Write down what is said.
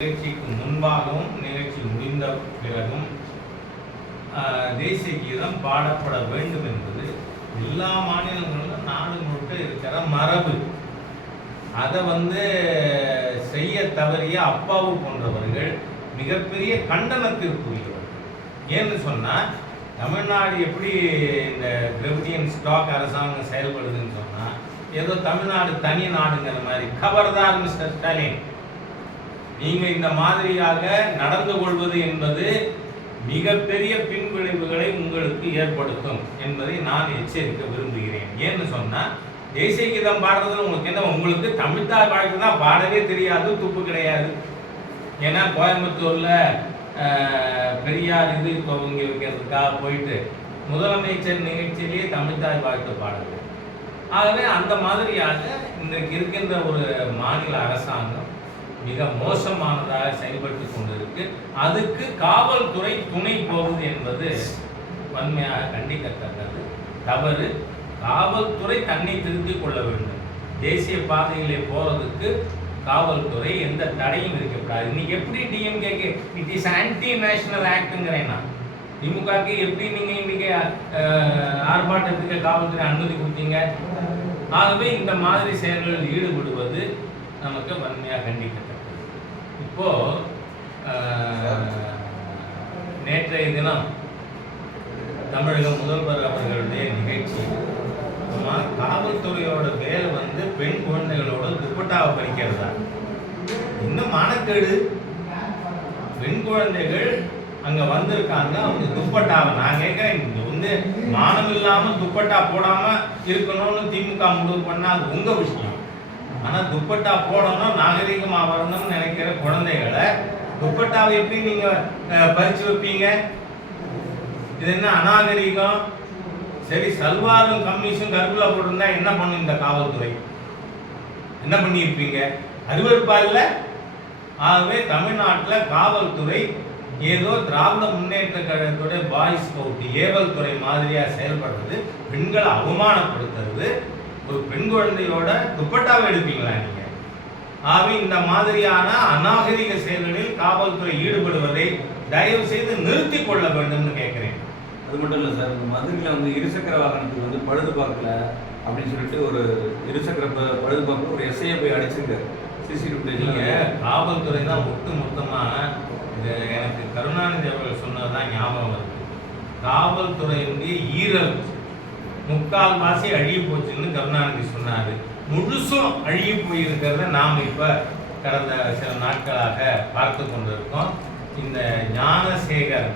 நிகழ்ச்சிக்கு முன்பாகவும் நிகழ்ச்சி முடிந்த பிறகும் தேசிய கீதம் பாடப்பட வேண்டும் என்பது எல்லா மாநிலங்களிலும் நாடு முழுக்க இருக்கிற மரபு. அதை செய்ய தவறிய அப்பாவு போன்றவர்கள் மிகப்பெரிய கண்டனத்திற்குரியவர்கள். ஏன்னு சொன்னால், தமிழ்நாடு எப்படி இந்த திரவிடியன் ஸ்டாக் அரசாங்கம் செயல்படுதுன்னு சொன்னால், ஏதோ தமிழ்நாடு தனி நாடுங்கிற மாதிரி. கவர்தார் மிஸ்டர் ஸ்டாலின், நீங்கள் இந்த மாதிரியாக நடந்து கொள்வது என்பது மிகப்பெரிய பின்விளைவுகளை உங்களுக்கு ஏற்படுத்தும் என்பதை நான் எச்சரிக்க விரும்புகிறேன். ஏன்னு சொன்னால், தேசிய கீதம் பாடுறதுல உங்களுக்கு என்ன, உங்களுக்கு தமிழ்தாய் வாழ்க்கை தான் பாடவே தெரியாது, துப்பு கிடையாது. ஏன்னா கோயம்புத்தூரில் பெரியார் இது துவங்கி வைக்கிறதுக்காக போயிட்டு முதலமைச்சர் நிகழ்ச்சியிலேயே தமிழ்தாய் வாழ்க்கை பாடுது. ஆகவே அந்த மாதிரியாக இன்றைக்கு இருக்கின்ற ஒரு மாநில அரசாங்கம் மிக மோசமானதாக செயல்பட்டு கொண்டிருக்கு. அதுக்கு காவல்துறை துணை போவது என்பது வன்மையாக கண்டிக்கத்தக்கது, தவறு. காவல்துறை தன்னை திருத்திக் கொள்ள வேண்டும். தேசிய பாதையிலே போறதுக்கு காவல்துறை எந்த தடையும் இருக்கக்கூடாது. இன்னைக்கு எப்படி டிஎம்கேக்கு இட் இஸ் ஆன்டி நேஷனல் ஆக்டுங்கிறேன்னா, திமுகக்கு எப்படி நீங்க இன்னைக்கு ஆர்ப்பாட்டத்துக்கு காவல்துறை அனுமதி கொடுத்தீங்க? ஆகவே இந்த மாதிரி செயல்களில் ஈடுபடுவது நமக்கு வன்மையாக கண்டிக்கத்தக்கது. இப்போ நேற்றைய தினம் தமிழக முதல்வர் அவர்களுடைய நிகழ்ச்சி, காவல்துறையோட வேலை பெண் குழந்தைகளோட துப்பட்டாவை பறிக்கிறதா? இன்னும் மானக்கேடு. பெண் குழந்தைகள் அங்க வந்திருக்காங்க, அவங்க துப்பட்டாவை நான் கேட்கிறேன், இங்க மானம் இல்லாம துப்பட்டா போடாம இருக்கணும்னு திமுக முடிவு பண்ணா அது உங்க விஷயம். ஆனா துப்பட்டா போடணும், நாகரிகமா வரணும்னு நினைக்கிற குழந்தைகளை துப்பட்டாவை எப்படி நீங்க பறிச்சு வைப்பீங்க? இது என்ன அநாகரிகம்? சரி, சல்வாரும் கம்மீஸும் கருப்புலா போட்டிருந்தா என்ன பண்ணும் இந்த காவல்துறை? என்ன பண்ணியிருப்பீங்க? அருவருப்பா இல்லை? ஆகவே தமிழ்நாட்டில் காவல்துறை ஏதோ திராவிட முன்னேற்ற கழகத்துடைய பாய்ஸ் ஸ்கவுட் ஏவல் துறை மாதிரியா செயல்படுறது, பெண்களை அவமானப்படுத்துறது. ஒரு பெண் குழந்தையோட துப்பட்டாவை எடுப்பீங்களா நீங்க? ஆகவே இந்த மாதிரியான அநாகரிக செயல்களில் காவல்துறை ஈடுபடுவதை தயவு செய்து நிறுத்தி கொள்ள வேண்டும்னு கேட்கிறேன். அது மட்டும் இல்லை சார், மதுரையில் இருசக்கர வாகனத்துக்கு பழுது பார்க்கல அப்படின்னு சொல்லிட்டு ஒரு இருசக்கர பழுது பார்க்க ஒரு எஸ்ஐயை போய் அடிச்சிருக்காரு. சிசிடிவி நீங்கள் காவல்துறை தான் ஒட்டு மொத்தமாக இது எனக்கு கருணாநிதி அவர்கள் சொன்னது தான் ஞாபகம் வருது. காவல்துறையினுடைய ஈரல் முக்கால்வாசி அழிய போச்சுன்னு கருணாநிதி சொன்னார். முழுசும் அழிய போயிருக்கிறத நாம் இப்போ கடந்த சில நாட்களாக பார்த்து கொண்டிருக்கோம். இந்த ஞானசேகர்